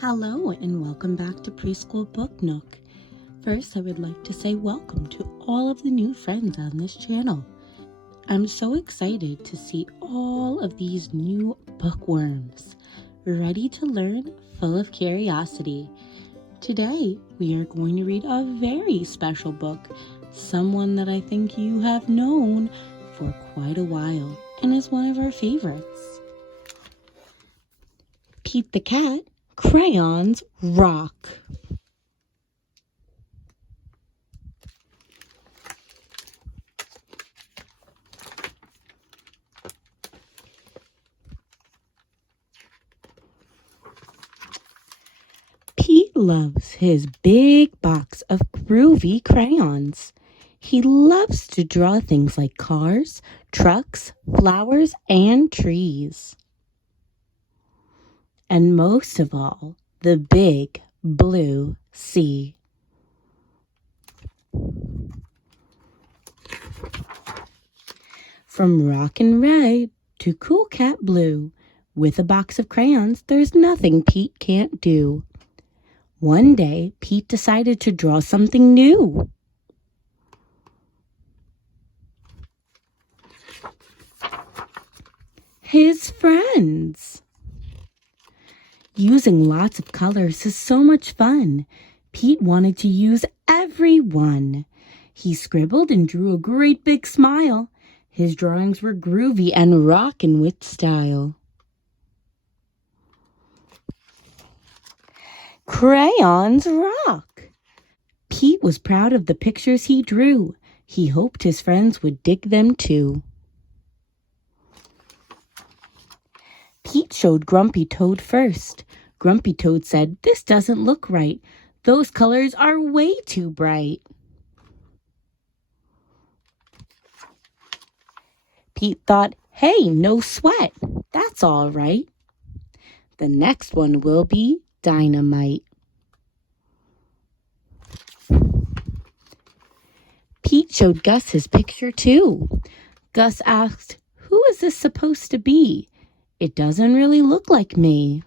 Hello and welcome back to Preschool Book Nook. First, I would like to say welcome to all of the new friends on this channel. I'm so excited to see all of these new bookworms, ready to learn, full of curiosity. Today, we are going to read a very special book, someone that I think you have known for quite a while and is one of our favorites. Pete the Cat, Crayons Rock. Pete loves his big box of groovy crayons. He loves to draw things like cars, trucks, flowers, and trees. And most of all, the big blue sea. From rockin' red to cool cat blue, with a box of crayons, there's nothing Pete can't do. One day, Pete decided to draw something new. His friends. Using lots of colors is so much fun. Pete wanted to use every one. He scribbled and drew a great big smile. His drawings were groovy and rockin' with style. Crayons Rock. Pete was proud of the pictures he drew. He hoped his friends would dig them too. Pete showed Grumpy Toad first. Grumpy Toad said, "This doesn't look right. Those colors are way too bright." Pete thought, "Hey, no sweat. That's all right. The next one will be dynamite." Pete showed Gus his picture too. Gus asked, "Who is this supposed to be? It doesn't really look like me."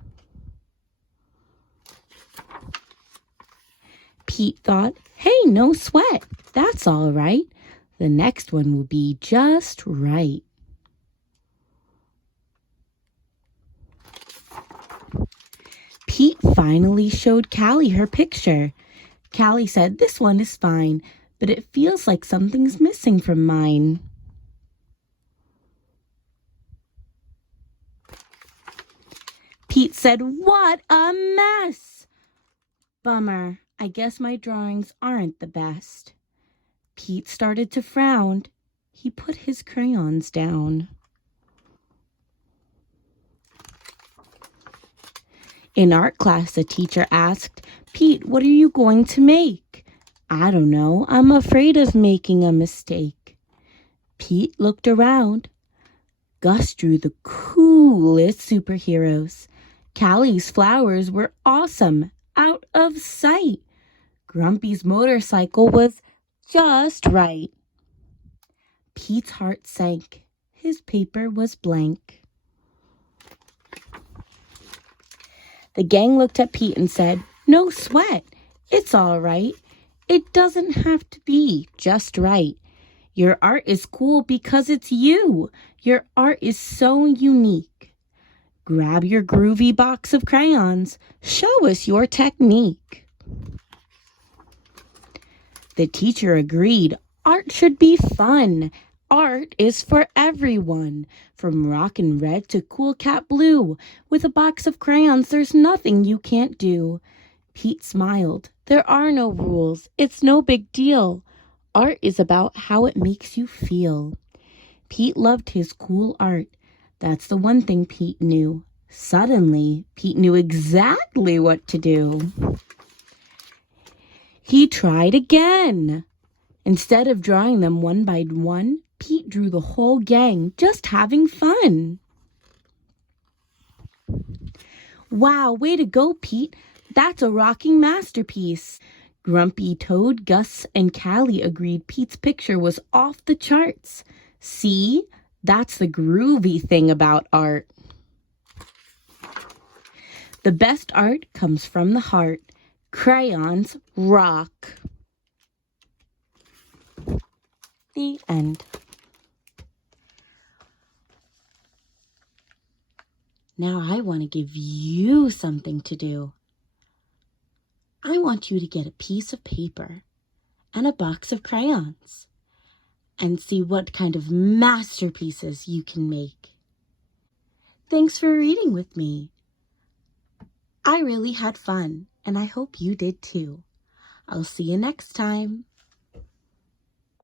Pete thought, "Hey, no sweat. That's all right. The next one will be just right." Pete finally showed Callie her picture. Callie said, "This one is fine, but it feels like something's missing from mine." Pete said, "What a mess! Bummer, I guess my drawings aren't the best." Pete started to frown. He put his crayons down. In art class, the teacher asked, "Pete, what are you going to make?" "I don't know. I'm afraid of making a mistake." Pete looked around. Gus drew the coolest superheroes. Callie's flowers were awesome, out of sight. Grumpy's motorcycle was just right. Pete's heart sank. His paper was blank. The gang looked at Pete and said, "No sweat. It's all right. It doesn't have to be just right. Your art is cool because it's you. Your art is so unique. Grab your groovy box of crayons. Show us your technique." The teacher agreed. Art should be fun. Art is for everyone. From rockin' red to cool cat blue. With a box of crayons, there's nothing you can't do. Pete smiled. There are no rules. It's no big deal. Art is about how it makes you feel. Pete loved his cool art. That's the one thing Pete knew. Suddenly, Pete knew exactly what to do. He tried again. Instead of drawing them one by one, Pete drew the whole gang, just having fun. "Wow, way to go, Pete. That's a rocking masterpiece." Grumpy Toad, Gus, and Callie agreed Pete's picture was off the charts. "See? That's the groovy thing about art." The best art comes from the heart. Crayons rock. The end. Now I want to give you something to do. I want you to get a piece of paper and a box of crayons and see what kind of masterpieces you can make. Thanks for reading with me. I really had fun, and I hope you did too. I'll see you next time.